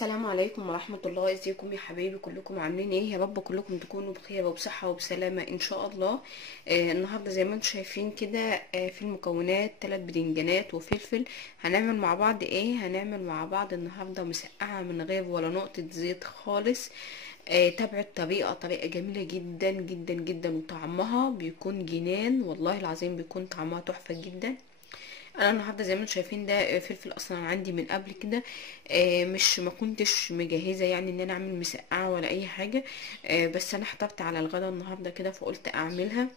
السلام عليكم ورحمة الله. ازيكم يا حبايبي؟ كلكم عاملين ايه؟ يا رب كلكم تكونوا بخير وبصحة وبسلامة ان شاء الله. النهاردة زي ما انتم شايفين كده في المكونات 3 بدنجانات وفلفل. هنعمل مع بعض ايه؟ هنعمل مع بعض النهاردة مسقعة من غير ولا نقطة زيت خالص. تابعوا الطريقة، طريقة جميلة جدا جدا جدا، وطعمها بيكون جنان والله العظيم، بيكون طعمها تحفة جدا. انا النهارده زي ما انتم شايفين ده فلفل اصلا عندي من قبل كده. مش ما كنتش مجهزه يعني ان انا اعمل مسقعه ولا اي حاجه. بس انا حضرت على الغدا النهارده كده فقلت اعملها.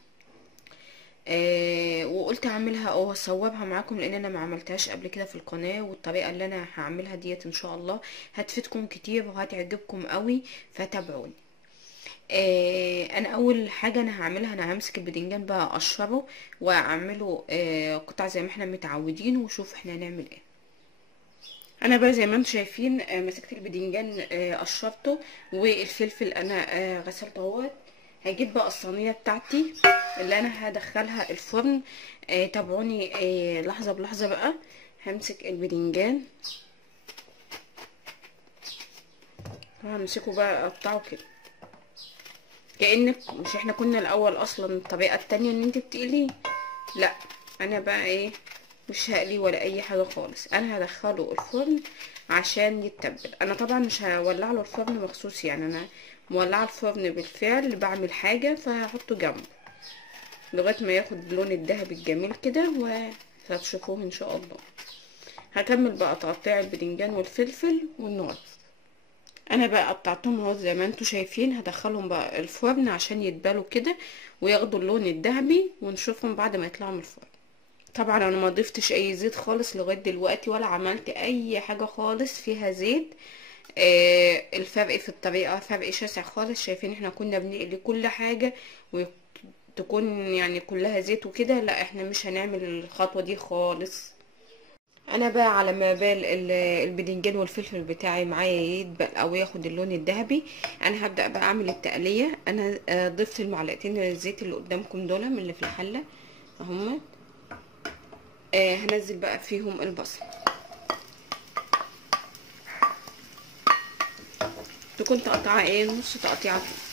وقلت اعملها او اصورها معاكم لان انا ما عملتهاش قبل كده في القناه، والطريقه اللي انا هعملها ديت ان شاء الله هتفيدكم كتير وهتعجبكم قوي، فتابعوني. انا اول حاجه انا هعملها، انا همسك البدنجان بقى اقشره واعمله قطع زي ما احنا متعودين، وشوف احنا هنعمل ايه. انا بقى زي ما انتم شايفين مسكت البدنجان قشرته، والفلفل انا غسلته اهوت. هجيب بقى الصينيه بتاعتي اللي انا هدخلها الفرن. تابعوني لحظه بلحظه بقى. همسك البدنجان وهمسكه بقى اقطعه كده، كأنك مش احنا كنا الاول اصلا الطريقة التانية ان انت بتقليه. لا، انا بقى ايه، مش هقليه ولا اي حاجة خالص، انا هدخله الفرن عشان يتبل. انا طبعا مش هولع له الفرن مخصوص، يعني انا مولعه الفرن بالفعل بعمل حاجة، فهحطه جنبه لغاية ما ياخد اللون الذهبي الجميل كده وهتشوفوه ان شاء الله. هكمل بقى تقطيع البدنجان والفلفل والنار. انا بقى قطعتهم اهو زي ما انتم شايفين، هدخلهم بقى الفرن عشان يتبالوا كده وياخدوا اللون الذهبي، ونشوفهم بعد ما يطلعوا من الفرن. طبعا انا ما ضفتش اي زيت خالص لغايه دلوقتي، ولا عملت اي حاجه خالص فيها زيت. الفرق في الطريقه فرق شاسع خالص. شايفين احنا كنا بنقلي كل حاجه وتكون يعني كلها زيت وكده، لا احنا مش هنعمل الخطوه دي خالص. انا بقى على ما بال البدنجان والفلفل بتاعي معايا يدبل او ياخد اللون الذهبي، انا هبدا بقى اعمل التقليه. انا ضفت المعلقتين الزيت اللي قدامكم دول من اللي في الحله اهم. هنزل بقى فيهم البصل، تكون تقطعها ايه نص تقطيعه كده.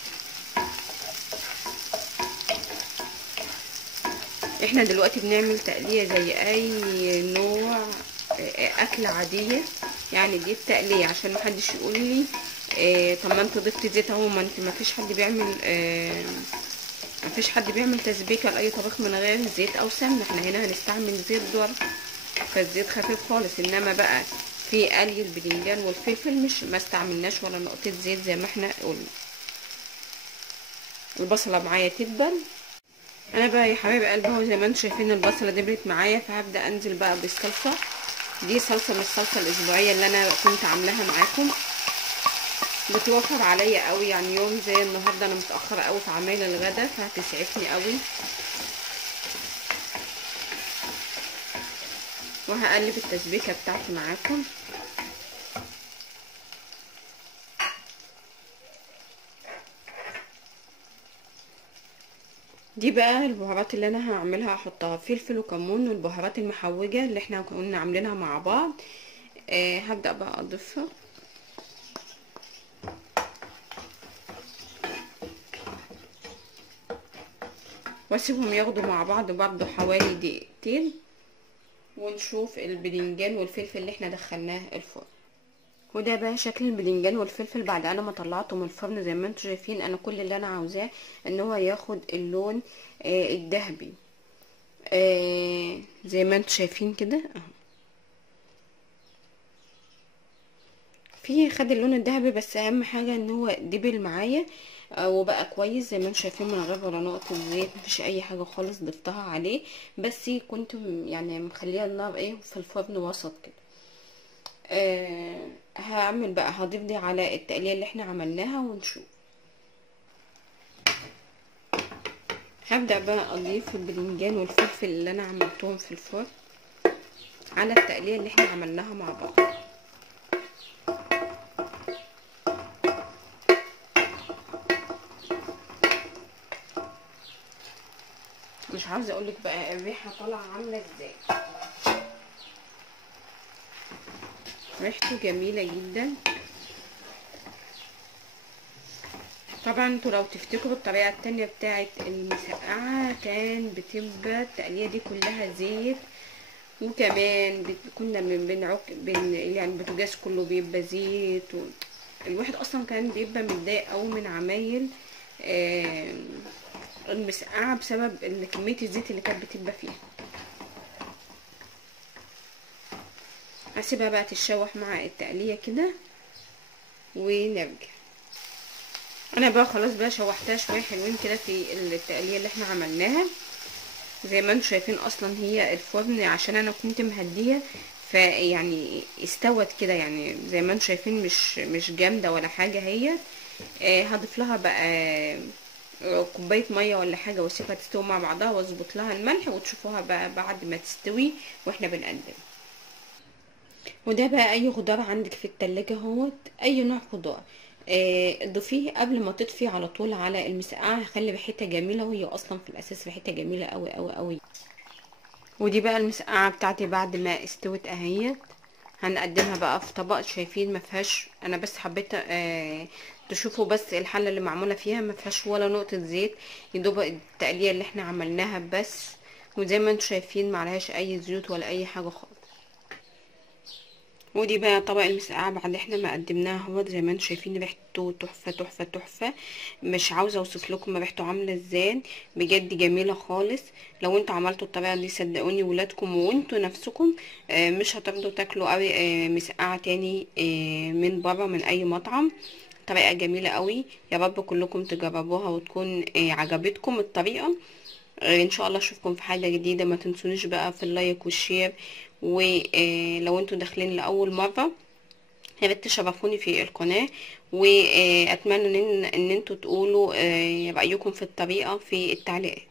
احنا دلوقتي بنعمل تقليه زي اي نوع اكل عاديه، يعني دي التقليه عشان محدش يقول لي طب ما انت ضفتي زيت اهو. ما انت ما فيش حد بيعمل ما فيش حد بيعمل تسبيكه لاي طبيخ من غير زيت او سمنه. احنا هنا هنستعمل زيت ذره، فالزيت خفيف خالص. انما بقى في قلي البدنجان والفلفل مش ما استعملناش ولا نقطه زيت زي ما احنا قلنا. البصله معايا تدبل. انا بقى يا حبايب قلبي اهو زي ما انتم شايفين البصله دبلت معايا، فهبدا انزل بقى بالصلصه. دي صلصه من الصلصه الاسبوعيه اللي انا كنت عاملاها معاكم، بتوفر عليا قوي. يعني يوم زي النهارده انا متاخره قوي في عمايل الغدا، فهتسعفني قوي. وهقلب التسبيكه بتاعتي معاكم. دي بقى البهارات اللي انا هعملها، هحطها فلفل وكمون والبهارات المحوجه اللي احنا كنا عاملينها مع بعض. هبدا بقى اضيفها واسيبهم ياخدوا مع بعض برضو حوالي دقيقتين، ونشوف البدنجان والفلفل اللي احنا دخلناه الفرن. وده بقى شكل البدنجان والفلفل بعد انا ما طلعته من الفرن. زي ما انتم شايفين انا كل اللي انا عاوزاه ان هو ياخد اللون الذهبي زي ما انتم شايفين كده اهو. في خد اللون الذهبي، بس اهم حاجه ان هو دبل معايا وبقى كويس زي ما انتم شايفين من غير ولا نقطه زيت، مفيش اي حاجه خالص ضفتها عليه. بس كنت يعني مخليه النار ايه في الفرن وسط كده. هعمل بقى هضيف دي على التقليه اللي احنا عملناها ونشوف. هبدا بقى اضيف البدنجان والفلفل اللي انا عملتهم في الفرن على التقليه اللي احنا عملناها مع بعض. مش عاوزه اقولك بقى الريحه طالعه عامله ازاي، ريحته جميله جدا. طبعا انتوا لو تفتكروا الطريقة التانية بتاعت المسقعة كان بتبقى التقلية دي كلها زيت، وكمان كنا يعني البوتاجاز كله بيبقى زيت الواحد اصلا كان بيبقى متضايق اوي من عمايل المسقعة بسبب كمية الزيت اللي كانت بتبقى فيها. هسيبها بقى تتشوح مع التقلية كده ونرجع. انا بقى خلاص بقى شوحتها شويه حلوين كده في التقليه اللي احنا عملناها. زي ما انتم شايفين اصلا هي الفرن عشان انا كنت مهديه فيعني استوت كده، يعني زي ما انتم شايفين مش جامده ولا حاجه. هي هضيف لها بقى كوبايه ميه ولا حاجه واسيبها تستوي مع بعضها واظبط لها الملح، وتشوفوها بقى بعد ما تستوي واحنا بنقدم. وده بقى اي خضار عندك في التلاجة اهوت، اي نوع خضار ضيفيه قبل ما تطفي على طول على المسقعه، هيخلي ريحتها جميله، وهي اصلا في الاساس ريحتها جميله قوي قوي قوي. ودي بقى المسقعه بتاعتي بعد ما استوت اهيت، هنقدمها بقى في طبق. شايفين ما فيهاش، انا بس حبيت تشوفوا بس الحله اللي معموله فيها ما فيهاش ولا نقطه زيت، يدوب التقليه اللي احنا عملناها بس. وزي ما انتم شايفين معلهاش اي زيوت ولا اي حاجه خالص. ودي بقى طبق المسقعه بعد احنا ما قدمناها اهوت. زي ما انتم شايفين ريحته تحفه تحفه تحفه، مش عاوزه اوصف لكم ريحته عامله ازاي، بجد جميله خالص. لو انتوا عملتوا الطريقه دي صدقوني ولادكم وانتوا نفسكم مش هترضوا تاكلوا قوي مسقعه تاني من بره من اي مطعم. طريقه جميله قوي، يا رب كلكم تجربوها وتكون عجبتكم الطريقه. ان شاء الله اشوفكم في حاجه جديده. ما تنسونيش بقى في اللايك والشير، ولو انتوا داخلين لاول مره يا ريت تشرفوني في القناه، واتمنى ان انتوا تقولوا رايكم في الطريقه في التعليقات.